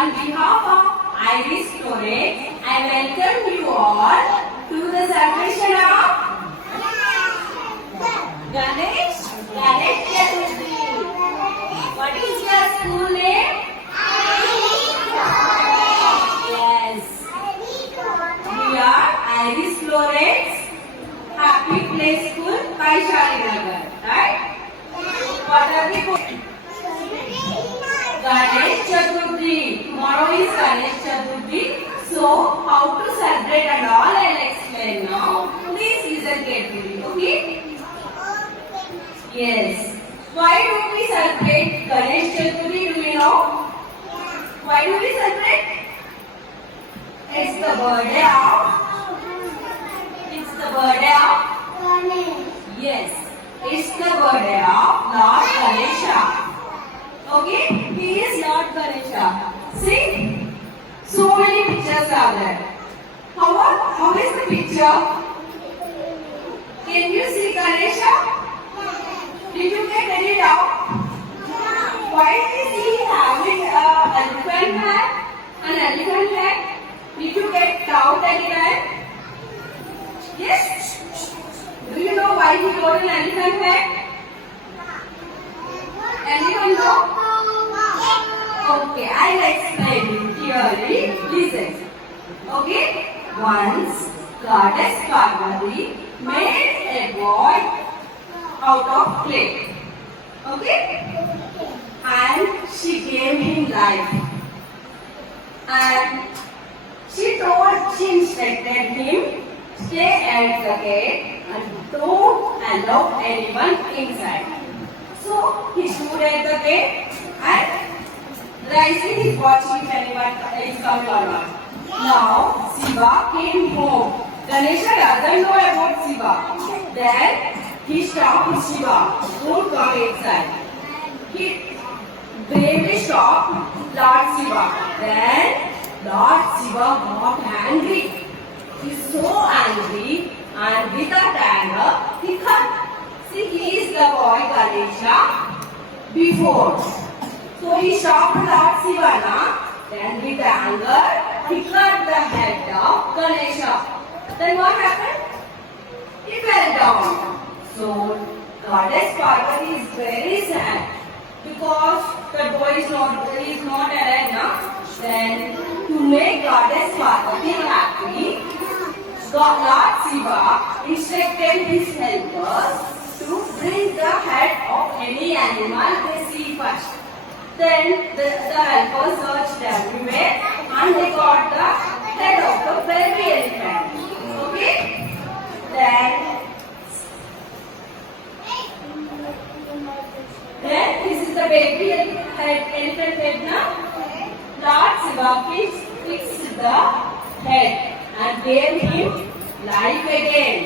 On behalf of Iris Florets, I welcome you all to the celebration of Ganesh Chaturthi. What is your school name? Yes. We are Iris Florets, Happy Play School, Madeenaguda. Right? What are we? Ganesh Chaturthi. Tomorrow is Ganesh Chaturthi. So, how to celebrate and all I will explain now. Please listen carefully. Okay? Yes. Why do we celebrate Ganesh Chaturthi? Do you know? Why do we celebrate? It's the birthday of. Yes. It's the birthday of Lord Ganesha. Okay, he is Lord Ganesha. See, so many pictures are there. How is the picture? Can you see Ganesha? Did you get any doubt? Why is he having an elephant head? An elephant head? Did you get doubt anytime? Yes? Do you know why he got an elephant head? Anyone know? Okay, I'll explain you clearly. Listen. Okay? Once, Goddess Parvati made a boy out of clay. Okay? And she gave him life. And she instructed him, stay at the gate and don't allow anyone inside. So he stood at the gate and rising is watching if anyone is coming or not. Now Shiva came home. Ganesha doesn't know about Shiva. Then he stopped Shiva. Don't come inside. He bravely stopped Lord Shiva. Then Lord Shiva got angry. He's so angry and with that anger he cut. See, he is the boy Ganesha before. So he stopped Lord Shiva. Then with anger, he cut the head of Ganesha. Then what happened? He fell down. So Goddess Parvati is very sad because the boy is not alive now. Then to make Goddess Parvati happy, Lord Shiva instructed his helpers to bring the head of any animal they see first. Then the helpers searched everywhere and they got the head of the baby elephant. Okay? Then this is the baby elephant head now. Lord Shiva fixed the head and gave him life again.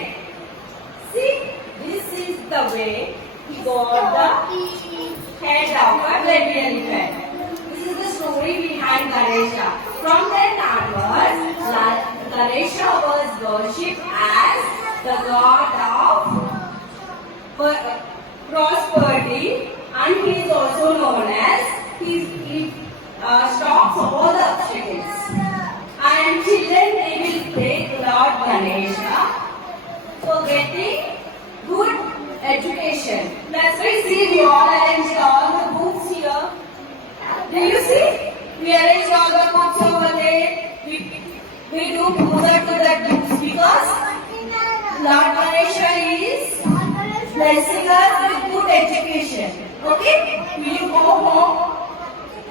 See? This is the way he got the head of a baby elephant. This is the story behind Ganesha. From then onwards, Ganesha was worshipped as the god of prosperity, and he is also known as he stops all the obstacles. And children, they will pray Lord Ganesha for getting good education. That's why see, we all arranged all the books here. Do you see? We arranged all the books over there. We do puja to that books because Lord Ganesha is blessing us with good education. Okay? Will you go home,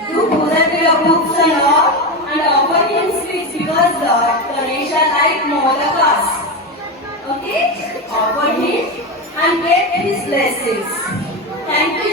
do puja to your books and all, and offer him sweets because Lord Ganesha like modakas. Okay? Offer him and get his blessings. Thank you.